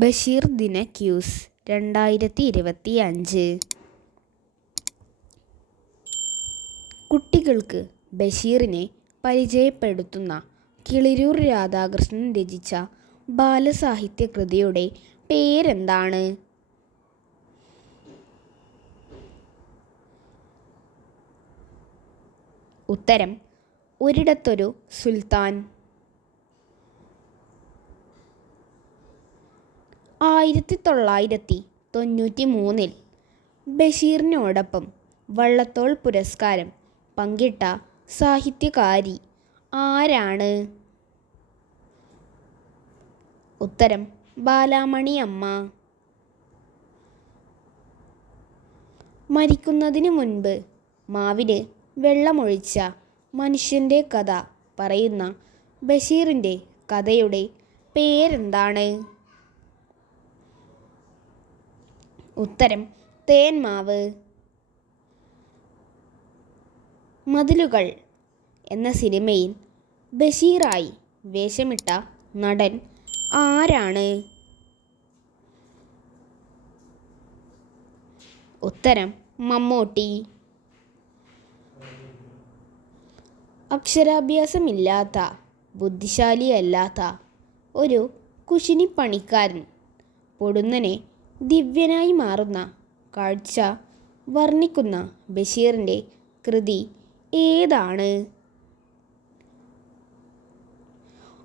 ബഷീർ ദിന ക്യൂസ് രണ്ടായിരത്തി ഇരുപത്തി അഞ്ച് കുട്ടികൾക്ക് ബഷീറിനെ പരിചയപ്പെടുത്തുന്ന കിളിരൂർ രാധാകൃഷ്ണൻ രചിച്ച ബാലസാഹിത്യ കൃതിയുടെ പേരെന്താണ്? ഉത്തരം ഒരിടത്തൊരു സുൽത്താൻ. ആയിരത്തി തൊള്ളായിരത്തി തൊണ്ണൂറ്റി മൂന്നിൽ ബഷീറിനോടൊപ്പം വള്ളത്തോൾ പുരസ്കാരം പങ്കിട്ട സാഹിത്യകാരി ആരാണ്? ഉത്തരം ബാലാമണി അമ്മ മരിക്കുന്നതിന് മുൻപ് മാവിന് വെള്ളമൊഴിച്ച മനുഷ്യന്റെ കഥ പറയുന്ന ബഷീറിന്റെ കഥയുടെ പേരെന്താണ്? ഉത്തരം തേന്മാവ് മതിലുകൾ എന്ന സിനിമയിൽ ബഷീറായി വേഷമിട്ട നടൻ ആരാണ്? ഉത്തരം മമ്മൂട്ടി. അക്ഷരാഭ്യാസമില്ലാത്ത ബുദ്ധിശാലിയല്ലാത്ത ഒരു കുശിനിപ്പണിക്കാരൻ പൊടുന്നനെ ദിവ്യനായി മാറുന്ന കാഴ്ച വർണിക്കുന്ന ബഷീറിന്റെ കൃതി ഏതാണ്?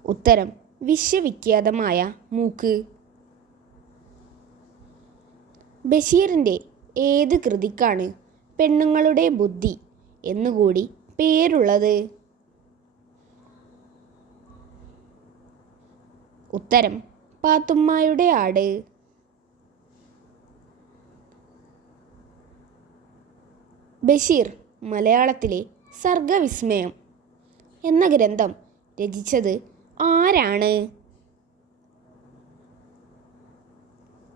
ഉത്തരം വിശ്വവിഖ്യാതമായ മൂക്ക്. ബഷീറിന്റെ ഏത് കൃതിക്കാണ് പെണ്ണുങ്ങളുടെ ബുദ്ധി എന്നുകൂടി പേരുള്ളത്? ഉത്തരം പാത്തുമ്മായുടെ ആട്. ബഷീർ മലയാളത്തിലെ സർഗവിസ്മയം എന്ന ഗ്രന്ഥം രചിച്ചത് ആരാണ്?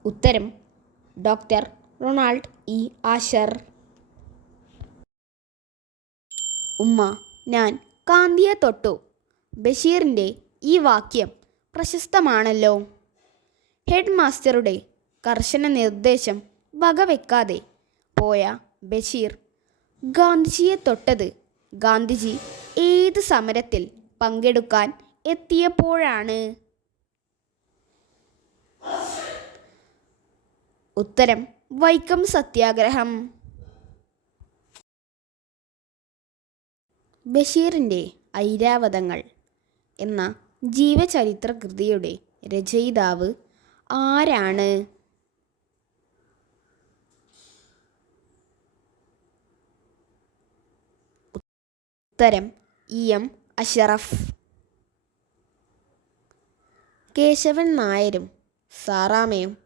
ഉത്തരം ഡോക്ടർ റൊണാൾഡ് ഇ. ആഷർ. ഉമ്മ ഞാൻ കാന്തിയെ തൊട്ടു. ബഷീറിന്റെ ഈ വാക്യം പ്രശസ്തമാണല്ലോ. ഹെഡ് മാസ്റ്ററുടെ കർശന നിർദ്ദേശം വകവെക്കാതെ പോയ ബഷീർ ഗാന്ധിജിയെ തൊട്ടത്. ഗാന്ധിജി ഏത് സമരത്തിൽ പങ്കെടുക്കാൻ എത്തിയപ്പോഴാണ്? ഉത്തരം വൈക്കം സത്യാഗ്രഹം. ബഷീറിന്റെ ഐരാവതങ്ങൾ എന്ന ജീവചരിത്ര കൃതിയുടെ രചയിതാവ് ആരാണ്? ഉത്തരം ഇ എം അഷറഫ്. കേശവൻ നായരും സാറാമയും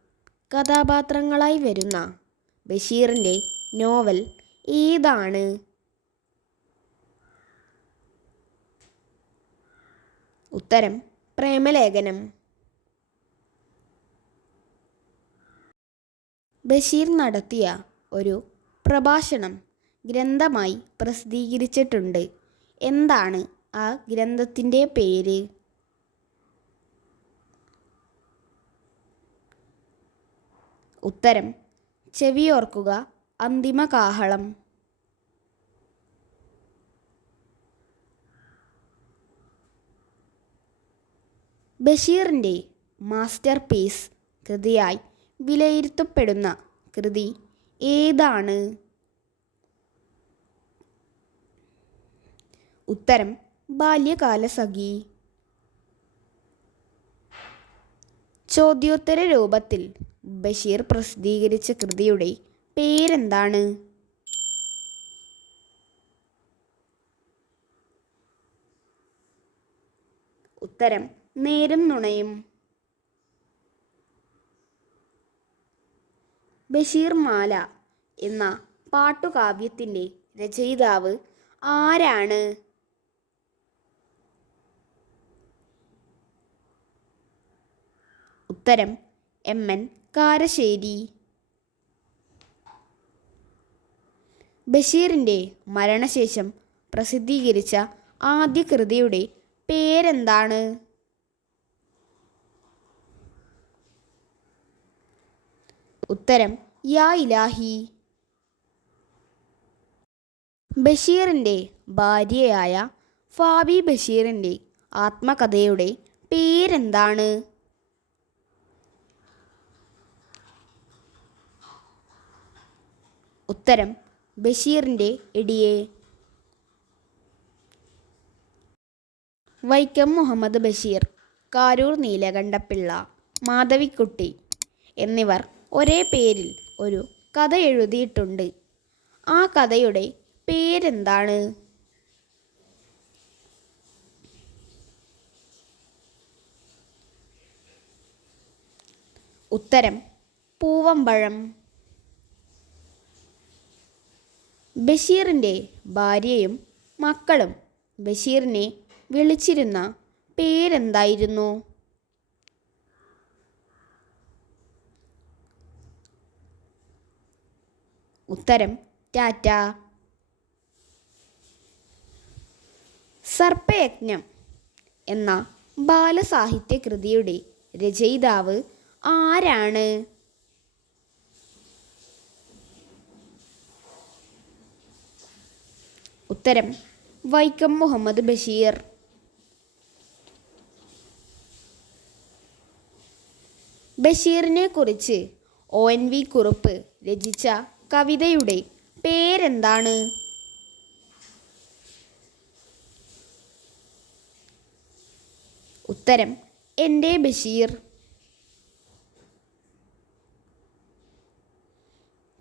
കഥാപാത്രങ്ങളായി വരുന്ന ബഷീറിന്റെ നോവൽ ഏതാണ്? ഉത്തരം പ്രേമലേഖനം. ബഷീർ നടത്തിയ ഒരു പ്രഭാഷണം ഗ്രന്ഥമായി പ്രസിദ്ധീകരിച്ചിട്ടുണ്ട്. എന്താണ് ആ ഗ്രന്ഥത്തിന്റെ പേര്? ഉത്തരം ചെവിയോർക്കുക അന്തിമ കാഹളം. ബഷീറിന്റെ മാസ്റ്റർ പീസ് കൃതിയായി വിലയിരുത്തപ്പെടുന്ന കൃതി ഏതാണ്? ഉത്തരം ബാല്യകാലസഖി. ചോദ്യോത്തര രൂപത്തിൽ ബഷീർ പ്രസിദ്ധീകരിച്ച കൃതിയുടെ പേരെന്താണ്? ഉത്തരം നേരും നുണയും. ബഷീർ മാല എന്ന പാട്ടുകാവ്യത്തിന്റെ രചയിതാവ് ആരാണ്? ഉത്തരം എം എൻ കാരശ്ശേരി. ബഷീറിന്റെ മരണശേഷം പ്രസിദ്ധീകരിച്ച ആദ്യ കൃതിയുടെ പേരെന്താണ്? ഉത്തരം യാ ഇലാഹി. ബഷീറിന്റെ ഭാര്യയായ ഫാബി ബഷീറിന്റെ ആത്മകഥയുടെ പേരെന്താണ്? ഉത്തരം ബഷീറിന്റെ എടിയേ. വൈക്കം മുഹമ്മദ് ബഷീർ കാരൂർ നീലകണ്ഠപിള്ള മാധവിക്കുട്ടി എന്നിവർ ഒരേ പേരിൽ ഒരു കഥ എഴുതിയിട്ടുണ്ട്. ആ കഥയുടെ പേരെന്താണ്? ഉത്തരം പൂവമ്പഴം. ബഷീറിന്റെ ഭാര്യയും മക്കളും ബഷീറിനെ വിളിച്ചിരുന്ന പേരെന്തായിരുന്നു? ഉത്തരം ടാറ്റ. സർപ്പയജ്ഞം എന്ന ബാലസാഹിത്യ കൃതിയുടെ രചയിതാവ് ആരാണ്? ഉത്തരം. വൈക്കം മുഹമ്മദ് ബഷീർ. ബഷീറിനെ കുറിച്ച് ഒ എൻ വി കുറുപ്പ് രചിച്ച കവിതയുടെ പേരെന്താണ്? ഉത്തരം എന്റെ ബഷീർ.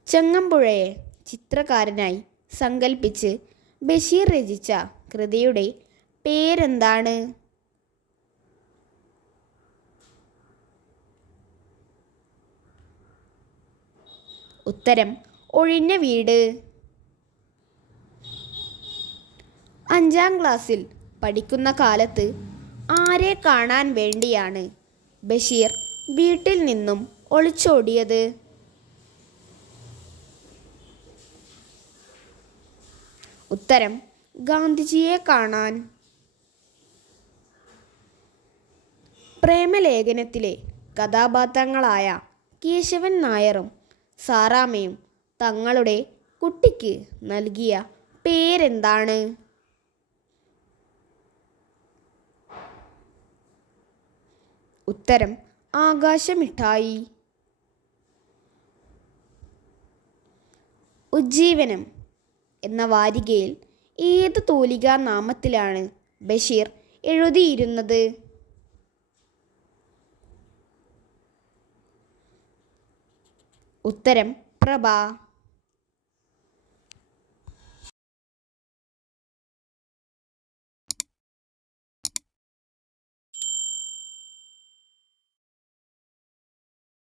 ചങ്ങമ്പുഴയെ ചിത്രകാരനായി സങ്കൽപ്പിച്ച് ബഷീർ രചിച്ച കൃതിയുടെ പേരെന്താണ്? ഉത്തരം ഒഴിഞ്ഞ വീട്. അഞ്ചാം ക്ലാസ്സിൽ പഠിക്കുന്ന കാലത്ത് ആരെ കാണാൻ വേണ്ടിയാണ് ബഷീർ വീട്ടിൽ നിന്നും ഒളിച്ചോടിയത്? ഉത്തരം ഗാന്ധിജിയെ കാണാൻ. പ്രേമലേഖനത്തിലെ കഥാപാത്രങ്ങളായ കേശവൻ നായറും സാറാമയും തങ്ങളുടെ കുട്ടിക്ക് നൽകിയ പേരെന്താണ്? ഉത്തരം ആകാശമിഠായി. ഉജ്ജീവനം എന്ന വാരികയിൽ ഏത് തൂലികാ നാമത്തിലാണ് ബഷീർ എഴുതിയിരുന്നത്? ഉത്തരം പ്രഭ.